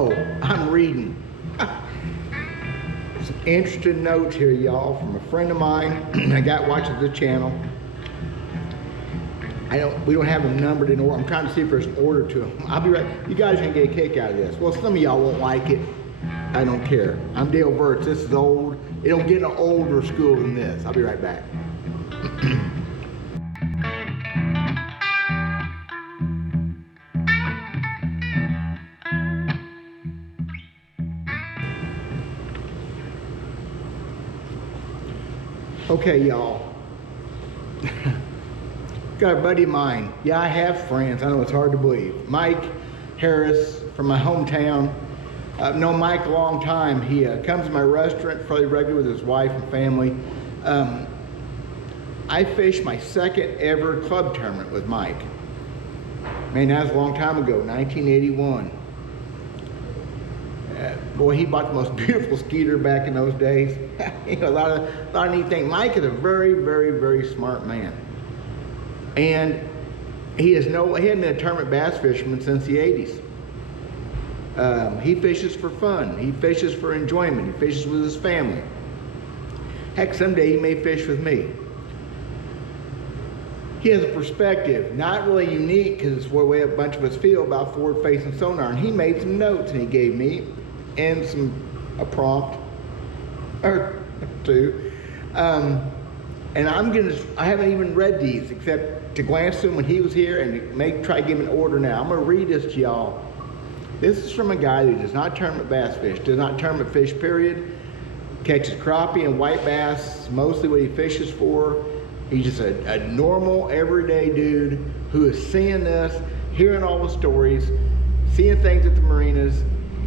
Oh, I'm reading. Some interesting notes here, y'all, from a friend of mine. I got watching the channel. We don't have them numbered in order. I'm trying to see if there's an order to them. I'll be right. You guys can get a kick out of this. Well, some of y'all won't like it. I don't care. I'm Dale Verts. This is old. It don't get no older school than this. I'll be right back. Okay, y'all. Got a buddy of mine. Yeah, I have friends. I know it's hard to believe. Mike Harris from my hometown. I've known Mike a long time. He comes to my restaurant fairly regularly with his wife and family. I fished my second ever club tournament with Mike. Man, that was a long time ago, 1981. Boy, he bought the most beautiful skeeter back in those days. You know, a lot of neat things. Mike is a very, very, very smart man. And he hadn't been a tournament bass fisherman since the 80s. He fishes for fun. He fishes for enjoyment. He fishes with his family. Heck, someday he may fish with me. He has a perspective, not really unique, because it's the way a bunch of us feel about forward-facing sonar. And he made some notes and he gave me, and a prompt or two. And I haven't even read these except to glance through them when he was here and try to give him an order now. I'm gonna read this to y'all. This is from a guy who does not tournament bass fish, does not tournament fish, period. Catches crappie and white bass, mostly what he fishes for. He's just a normal, everyday dude who is seeing this, hearing all the stories, seeing things at the marinas,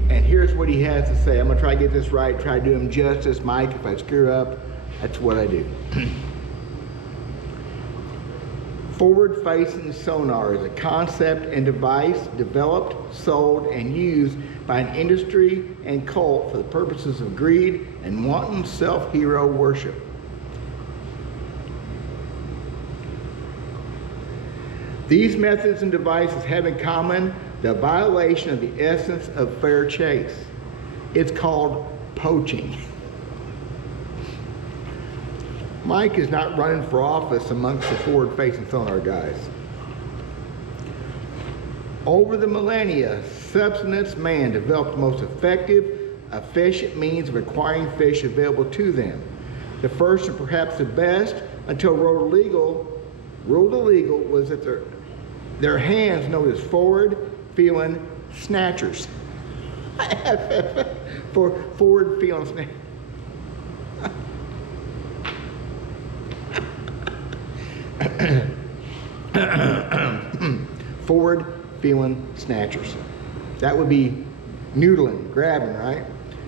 and here's what he has to say. I'm gonna try to get this right, try to do him justice. Mike, if I screw up, that's what I do. Forward-facing sonar is a concept and device developed, sold, and used by an industry and cult for the purposes of greed and wanton self-hero worship. These methods and devices have in common the violation of the essence of fair chase. It's called poaching. Mike is not running for office amongst the forward-facing sonar guys. Over the millennia, subsistence man developed the most effective, efficient means of acquiring fish available to them. The first and perhaps the best, until ruled illegal was that their hands known as forward-feeling snatchers. For forward-feeling snatchers. Forward-feeling snatchers. That would be noodling, grabbing, right?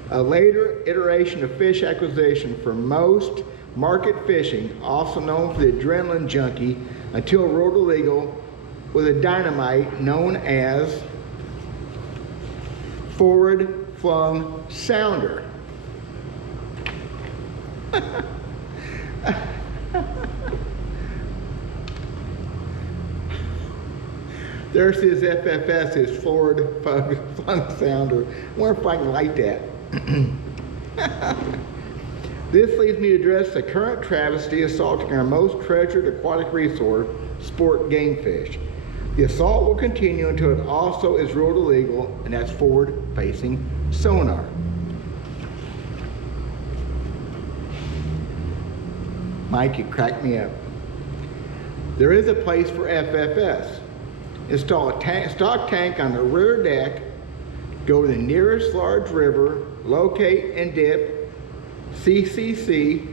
A later iteration of fish acquisition for most market fishing, also known for the adrenaline junkie, until ruled illegal, was a dynamite known as forward-flung sounder. There's his FFS, his forward-flung sounder. I wonder if I can light that. This leads me to address the current travesty assaulting our most treasured aquatic resource, sport game fish. The assault will continue until it also is ruled illegal, and that's forward-facing sonar. Mike, you cracked me up. There is a place for FFS. Install a stock tank on the rear deck, go to the nearest large river, locate and dip CCC,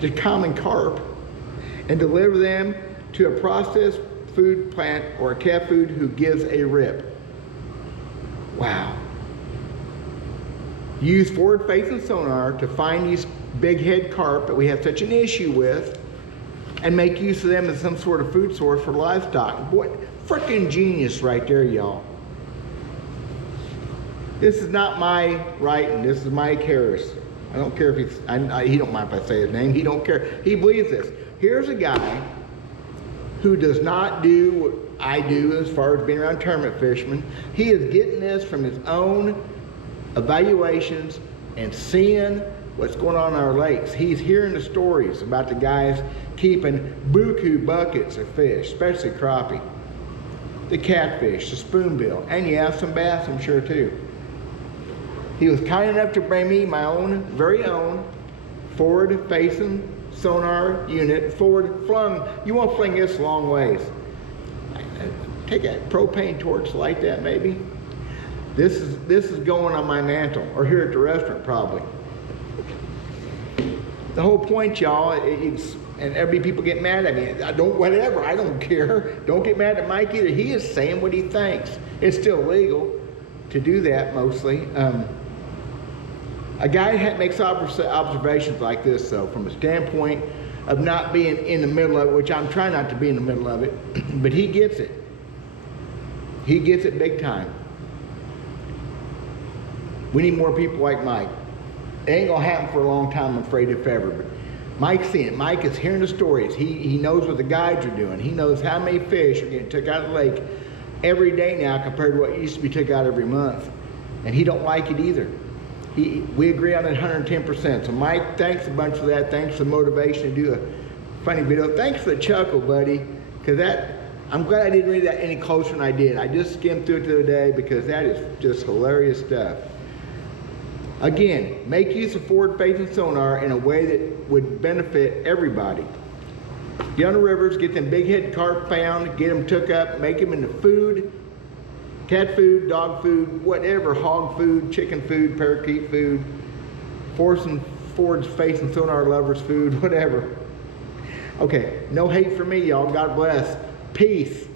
the common carp, and deliver them to a processed food plant or a cat food who gives a rip. Wow. Use forward-facing sonar to find these big head carp that we have such an issue with and make use of them as some sort of food source for livestock. Boy, freaking genius right there, y'all. This is not my writing. This is Mike Harris. I don't care if he don't mind if I say his name. He don't care. He believes this. Here's a guy who does not do I do as far as being around tournament fishermen. He is getting this from his own evaluations and seeing what's going on in our lakes. He's hearing the stories about the guys keeping buku buckets of fish, especially crappie, the catfish, the spoonbill, and you have some bass, I'm sure too. He was kind enough to bring me my own, very own, forward-facing sonar unit, forward flung. You won't fling this a long ways. Take a propane torch, light that maybe. This is going on my mantle, or here at the restaurant probably. The whole point, y'all, and every people get mad at me. I don't care. Don't get mad at Mike either. He is saying what he thinks. It's still legal to do that mostly. A guy makes observations like this, though, from a standpoint of not being in the middle of it, which I'm trying not to be in the middle of it, but he gets it. He gets it big time. We need more people like Mike. It ain't gonna happen for a long time, I'm afraid, if ever, but Mike's seeing it. Mike is hearing the stories. He knows what the guides are doing. He knows how many fish are getting took out of the lake every day now compared to what used to be took out every month. And he don't like it either. We agree on it 110%. So Mike, thanks a bunch for that. Thanks for the motivation to do a funny video. Thanks for the chuckle, buddy, because I'm glad I didn't read that any closer than I did. I just skimmed through it the other day because that is just hilarious stuff. Again, make use of forward-facing sonar in a way that would benefit everybody. Get on the rivers, get them big head carp found, get them took up, make them into food, cat food, dog food, whatever, hog food, chicken food, parakeet food, forward-facing sonar lovers food, whatever. Okay, no hate for me, y'all. God bless. Peace.